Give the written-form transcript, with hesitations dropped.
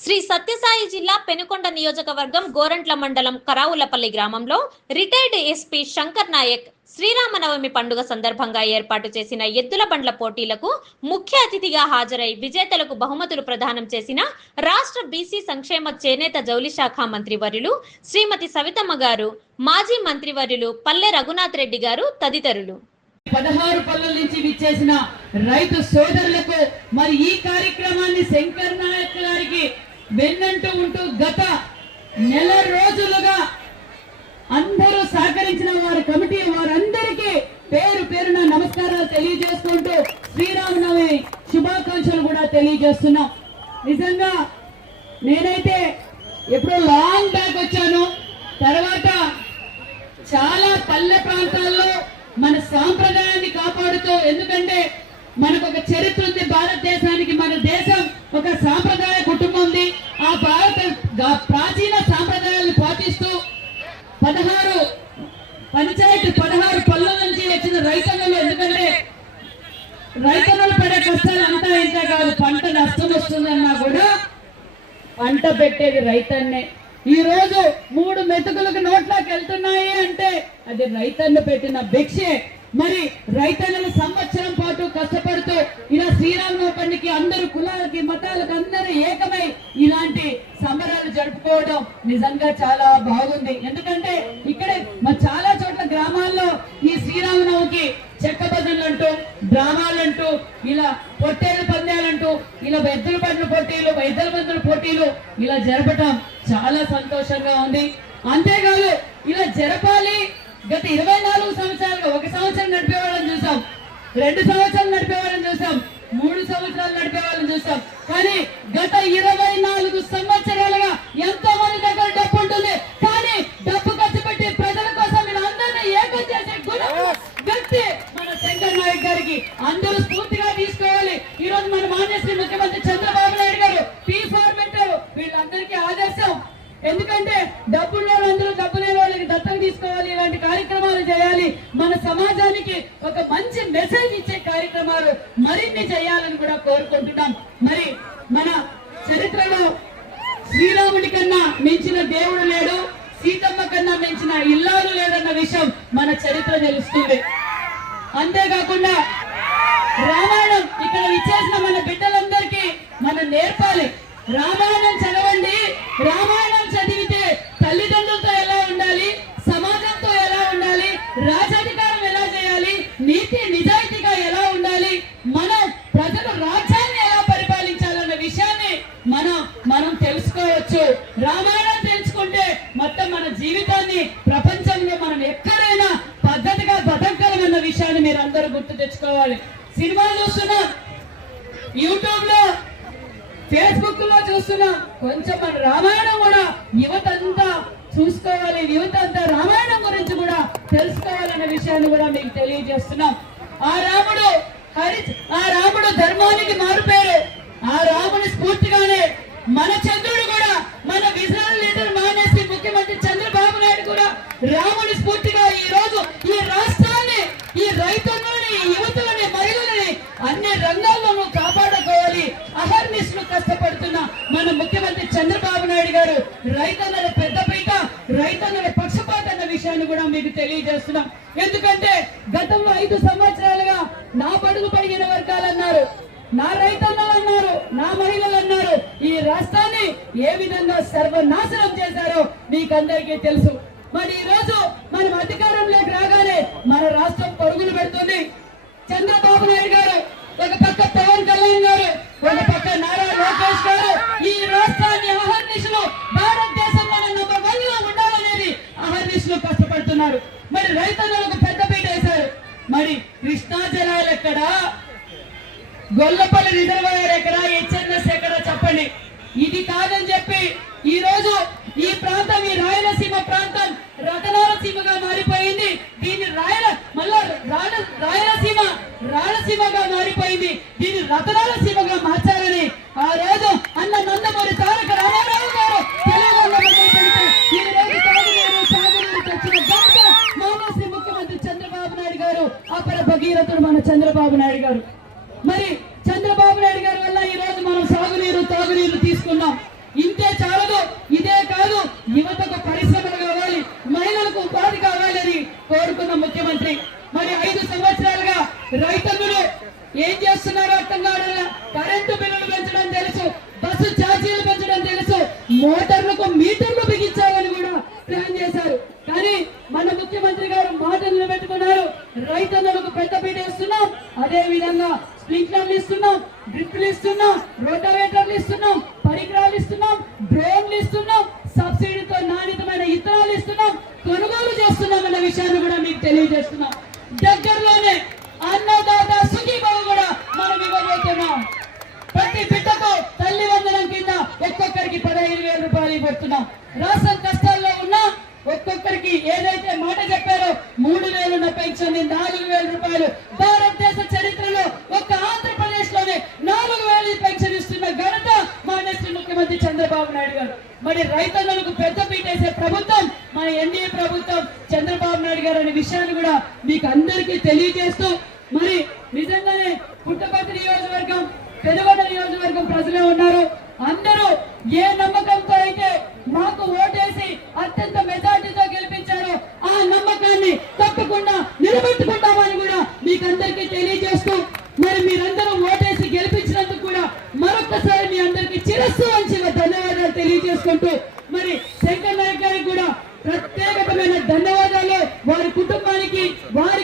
శ్రీ సత్యసాయి జిల్లా పెనుకొండ నియోజకవర్గం గోరంట్ల మండలం కరావులపల్లి గ్రామంలో రిటైర్డ్ ఎస్పీ శంకర్ నాయక్ శ్రీరామనవమి పండుగ సందర్భంగా ఏర్పాటు చేసిన ఎద్దుల బండ్ల పోటీలకు ముఖ్య అతిథిగా హాజరై విజేతలకు బహుమతులు ప్రదానం చేసిన రాష్ట్ర బీసీ సంక్షేమ చేనేత జౌలి శాఖ మంత్రివర్యులు శ్రీమతి సవితమ్మ గారు, మాజీ మంత్రివర్యులు పల్లె రఘునాథ్ రెడ్డి గారు తదితరులు 16 పల్లెల నుంచి విచ్చేసిన రైతు సోదరులకు మరి ఈ కార్యక్రమాన్ని శంకర్ నాయక్ గారికి వెన్నంటూ ఉంటూ గత నెల రోజులుగా అందరూ సహకరించిన వారి కమిటీ వారందరికీ పేరు పేరున నమస్కారాలు తెలియజేసుకుంటూ శ్రీరామనవమి శుభాకాంక్షలు కూడా తెలియజేస్తున్నాం. నిజంగా నేనైతే ఎప్పుడో లాంగ్ బ్యాక్ వచ్చాను. తర్వాత చాలా పల్లె ప్రాంతాల్లో మన సాంప్రదాయాన్ని కాపాడుతూ, ఎందుకంటే మనకు ఒక చరిత్ర ఉంది భారతదేశానికి. మన దేశం ఒక సాంప్రదాయ కుటుంబం ఉంది. ఆ భారత ప్రాచీన సాంప్రదాయాలను పాటిస్తూ 16 పల్లెల నుంచి వచ్చిన రైతన్నలు, ఎందుకంటే రైతన్నలు పడే కష్టాలు అంతా ఇంత కాదు. పంట నష్టం వస్తుందన్నా కూడా పంట పెట్టేది రైతన్నే. ఈ రోజు 3 మెతుకులకు నోట్లోకి వెళ్తున్నాయి అంటే అది రైతన్న పెట్టిన భిక్షే. మరి రైతన్నలు సంవత్సరం పాటు కష్టపడుతూ ఇలా శ్రీరామనవమికి అందరూ కులాలకి మతాలకు అందరూ ఏకమై ఇలాంటి సంబరాలు జరుపుకోవడం నిజంగా చాలా బాగుంది. ఎందుకంటే ఇక్కడే చాలా చోట్ల గ్రామాల్లో ఈ శ్రీరామనవమికి చెక్క భజనలంటూ, డ్రామాలంటూ, ఇలా పొట్టేళ్ల పందాలంటూ, ఇలా ఎద్దుల బండ్ల పోటీలు, ఎద్దుల బండ్ల పోటీలు ఇలా జరపటం చాలా సంతోషంగా ఉంది. అంతేకాదు ఇలా జరపాలి. గత 24 సంవత్సరాలుగా 1 సంవత్సరం నడిపే వాళ్ళని చూసాం, 2 సంవత్సరాలు నడిపే వాళ్ళని చూసాం, 3 సంవత్సరాలు నడిపే వాళ్ళని చూసాం. కానీ గత 24 సంవత్సరాలుగా ఎంతో మంది దగ్గర డబ్బు ఉంటుంది. కానీ డబ్బు ఖర్చు పెట్టి ప్రజల కోసం వీళ్ళందరినీ ఏకం చేసే వ్యక్తి మన శంకర్ నాయక్ గారికి అందరూ స్ఫూర్తిగా తీసుకోవాలి. ఈ రోజు మన మాన్యశ్రీ ముఖ్యమంత్రి చంద్రబాబు నాయుడు గారు P4 పెట్టారు. వీళ్ళందరికీ ఆదర్శం. ఎందుకంటే డబ్బుల్లో అందరూ డబ్బు లేని వాళ్ళకి దత్తత తీసుకోవాలి, ఇలాంటి కార్యక్రమాలు చేయాలి. మన సమాజానికి ఒక మంచి మెసేజ్ ఇచ్చే కార్యక్రమాలు మరిన్ని చేయాలని కూడా కోరుకుంటున్నాం. మరి మన చరిత్రలో శ్రీరాముడి కన్నా మించిన దేవుడు లేడు, సీతమ్మ కన్నా మించిన ఇల్లాలు లేదన్న విషయం మన చరిత్ర తెలుస్తుంది. అంతేకాకుండా రామాయణం ఇక్కడ విచ్చేసిన మన బిడ్డలందరికీ మనం నేర్పాలి. రామాయణం చదవండి. రామాయణం చదివితే తల్లిదండ్రులతో ఎలా ఉండాలి, సమాజంతో ఎలా ఉండాలి, రాజాధికారం ఎలా చేయాలి, నీతి నిజాయితీగా ఎలా ఉండాలి, మనం ప్రజలు రాజ్యాన్ని ఎలా పరిపాలించాలన్న విషయాన్ని మనం తెలుసుకోవచ్చు. రామాయణం తెలుసుకుంటే మొత్తం మన జీవితాన్ని ప్రపంచంలో మనం ఎక్కడైనా పద్ధతిగా బతకగలమన్న విషయాన్ని మీరు అందరూ గుర్తు తెచ్చుకోవాలి. సినిమాలు చూస్తున్నాం, యూట్యూబ్ లో, ఫేస్బుక్ లో చూస్తున్నాం. కొంచెం మన రామాయణం కూడా యువత అంతా చూసుకోవాలి. యువత అంతా రామాయణం గురించి కూడా తెలుసుకోవాలన్న విషయాన్ని కూడా మీకు తెలియజేస్తున్నాం. ఆ రాముడు ధర్మానికి మారుపేరు. ఆ రాముని స్ఫూర్తిగానే మన చంద్రుడు కూడా, మన విజనరీ లీడర్ మానేసి ముఖ్యమంత్రి చంద్రబాబు నాయుడు కూడా రాముని స్ఫూర్తిగా ఈ రోజు ఈ రాష్ట్రాన్ని, ఈ రైతులని, యువతులని, మహిళలని అన్ని రంగాల్లోనూ కాపాడుకోవాలి అహర్నిశలు కష్టపడుతున్న మన ముఖ్యమంత్రి చంద్రబాబు నాయుడు గారు రైతన్నల పెద్దపీట, రైతన్నల పక్షపాత అన్న విషయాన్ని కూడా మీకు తెలియజేస్తున్నాం. ఎందుకంటే గతంలో 5 సంవత్సరాలుగా నా బడుగు పడిగిన వర్గాలు అన్నారు, నా రైతన్నలు అన్నారు, నా మహిళలు అన్నారు. ఈ రాష్ట్రాన్ని ఏ విధంగా సర్వనాశనం చేశారో మీకందరికీ తెలుసు. మరి ఈ రోజు మనం అధికారంలోకి రాగానే మన రాష్ట్రం పరుగులు పెడుతుంది. చంద్రబాబు నాయుడు గారు ఒక పక్క, పవన్ కళ్యాణ్ గారు ఒక పక్క, నారా లోకేష్ గారు ఈ రాష్ట్రాన్ని అహర్నిశలు భారతదేశంలో నంబర్ 1 లో ఉండాలనేది అహర్నిశలు కష్టపడుతున్నారు. మరి రైతన్నలకు పెద్దపీట వేశారు. మరి కృష్ణా జలాలు ఎక్కడ, గొల్లపల్లి రిజర్వాయర్ ఎక్కడ, హెచ్ఎన్ఎస్ ఎక్కడ చెప్పండి. ఇది కాదని చెప్పి ఈ రోజు ఈ ప్రాంతం, ఈ రాయలసీమ ప్రాంతం రతనాలసీమగా మారిపోయింది. దీన్ని రాయలసీమగా మారిపోయింది. దీన్ని రతనాలసీమగా మార్చాలని ఆ రోజు అన్న నందమూరి తారక రామారావు గారు తెలంగాణలో ఈ రోజు సాగునీరు తెచ్చిన ఘనత మానసి ముఖ్యమంత్రి చంద్రబాబు నాయుడు గారు, అపర భగీరథుడు మన చంద్రబాబు నాయుడు గారు. మరి చంద్రబాబు నాయుడు గారి వల్ల ఈ రోజు మనం సాగునీరు, తాగునీరు తీసుకున్నాం. ముఖ్యమంత్రి చంద్రబాబు నాయుడు గారు. మరి రైతన్నలకు పెద్ద పీటేసే ప్రభుత్వం మన ఎన్డీఏ ప్రభుత్వం, చంద్రబాబు నాయుడు గారు అనే విషయాన్ని కూడా మీకు అందరికీ తెలియజేస్తూ, మరి నిజంగానే పుట్టపర్తి నియోజకవర్గం, పెనుగొండ నియోజకవర్గం ప్రజలే ఉన్నారు. అందరూ ఏ నమ్మకంతో అయితే మాకు ఓటేసి అత్యంత మెజార్టీతో గెలిపించారో ఆ నమ్మకాన్ని తప్పకుండా నిలబెట్టుకుంటామని కూడా మీకు అందరికీ తెలియజేస్తూ, మరి మీరందరూ ఓటేసి గెలిపించినందుకు కూడా మరొక్కసారి మీ అందరికీ శిరస్సు వంచి ధన్యవాదాలు తెలియజేసుకుంటూ, మరి శంకర్ నాయక్ గారికి కూడా ప్రత్యేకమైన ధన్యవాదాలు, వారి కుటుంబానికి, వారి